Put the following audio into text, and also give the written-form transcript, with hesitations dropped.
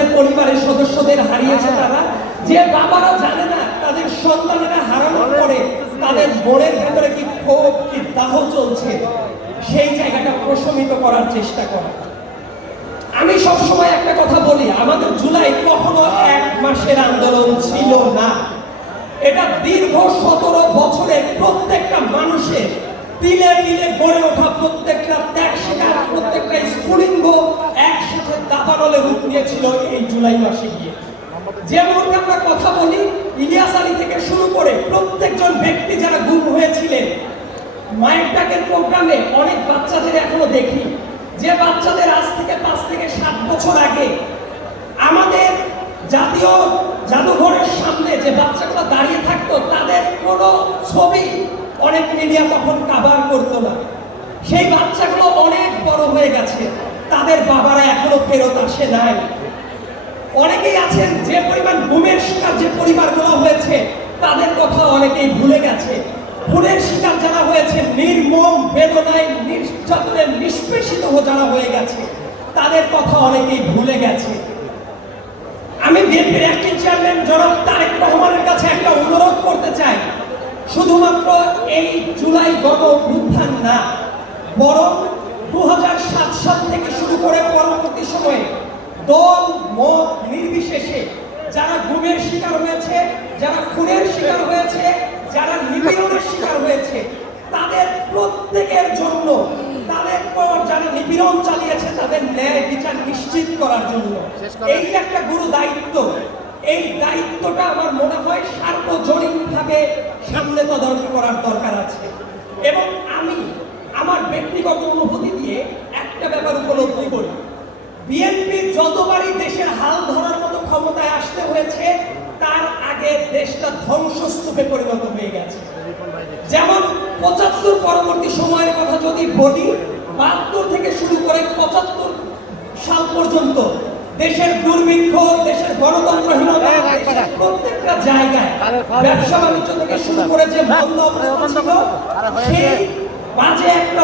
তাদের পরিবারের সদস্যদের হারিয়েছে তারা, যে বাবারা জানে না তাদের সন্তানেরা হারানোর পরে তাদের মনের ভেতরে কি ক্ষোভ কি দাহ চলছে, সেই জায়গাটা প্রশমিত করার চেষ্টা করা। আমি সবসময় একটা কথা বলি, আমাদের জুলাই কখনো এক মাসের আন্দোলন ছিল না। এটা দীর্ঘ 17 বছরের প্রত্যেকটা মানুষের তিলে তিলে গড়ে ওঠা, প্রত্যেকটা ত্যাগ স্বীকার, প্রত্যেকটা স্ফুলিঙ্গ একসাথে দাবানলে রূপ নিয়েছিল এই জুলাই মাসে গিয়ে। যে মুহূর্তে আমরা কথা বলি, ইলিয়াস আলী থেকে শুরু করে প্রত্যেকজন ব্যক্তি যারা গুম হয়েছিলেন, মায়ের ডাকের প্রোগ্রামে অনেক বাচ্চাদের এখনো দেখি, যে বাচ্চাদের আজ থেকে 5 থেকে 7 বছর আগে আমাদের জাতীয় জাদুঘরের সামনে যে বাচ্চাগুলো দাঁড়িয়ে থাকতো, তাদের কোনো ছবি অনেক মিডিয়া তখন কভার করতো না। সেই বাচ্চাগুলো অনেক বড় হয়ে গেছে, তাদের বাবারা এখনো ফেরত আসে নাই। অনেকেই আছেন যে পরিমাণ গুমের শিকার যে পরিবারগুলো হয়েছে, তাদের কথা অনেকেই ভুলে গেছে। খুনের শিকার যারা হয়েছে, নির্মম বেদনায় নির্যাতনের নিষ্পেষিত যারা হয়ে গেছে, তাদের কথা অনেকেই ভুলে গেছে। আমি বিএনপির অ্যাক্টিং চেয়ারম্যান জনাব তারেক রহমানের কাছে একটা অনুরোধ করতে চাই, শুধুমাত্র এই জুলাই গণ অভ্যুত্থান না, বরং 2007 সাল থেকে শুরু করে পরবর্তী সময়ে দল মত নির্বিশেষে যারা গুমের শিকার হয়েছে, যারা খুনের শিকার হয়েছে, যারা নিপীড়নের শিকার হয়েছে, তাদের প্রত্যেকের জন্য, তাদের পর যারা নিপীড়ন চালিয়েছে তাদের ন্যায় বিচার নিশ্চিত করার জন্য এই একটা গুরু দায়িত্ব। এই দায়িত্বটা আমার মনে হয় সার্বজনীনভাবে সামনে তদারকি করার দরকার আছে। এবং আমি আমার ব্যক্তিগত অনুভূতি দিয়ে একটা ব্যাপার উপলব্ধি করি, বিএনপি যতবারই দেশের হাল ধরার মতো ক্ষমতায় আসতে হয়েছে, তার আগে দেশটা ধ্বংসস্তূপে পরিণত হয়ে গেছে। যেমন 75 পরবর্তী সময়ের কথা যদি বলি, 72 থেকে শুরু করে 75 সাল পর্যন্ত দেশের দুর্ভিক্ষ, দেশের গণতন্ত্রহীনতা, প্রত্যেকটা জায়গায় ব্যবসা বাণিজ্য থেকে শুরু করে যে মন্দ অবস্থা ছিল, সেই বাজে একটা